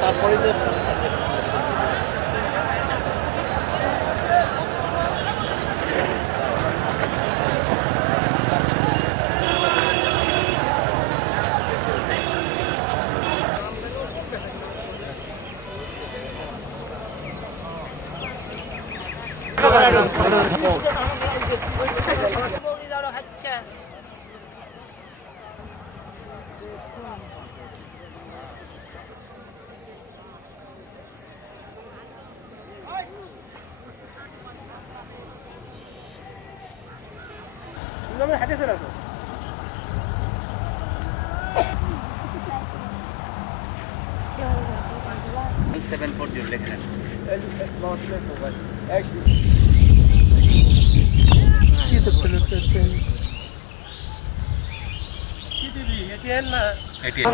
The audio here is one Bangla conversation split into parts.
তারপরে যে Come on. 머리나러 갔자. 이놈을 하대서라고. seven for your lecture. লেখেন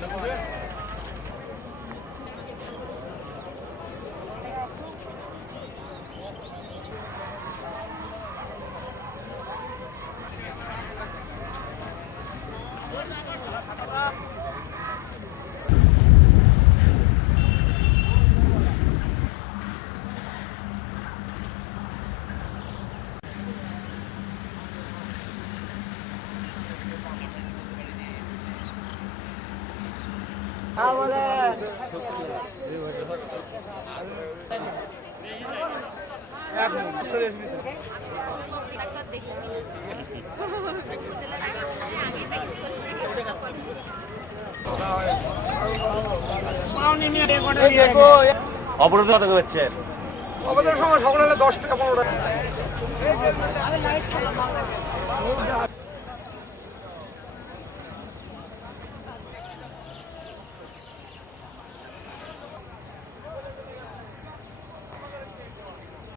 네. অবরোধ কত হচ্ছে? আমাদের সময় সকালে দশ টাকা পনেরো টাকা।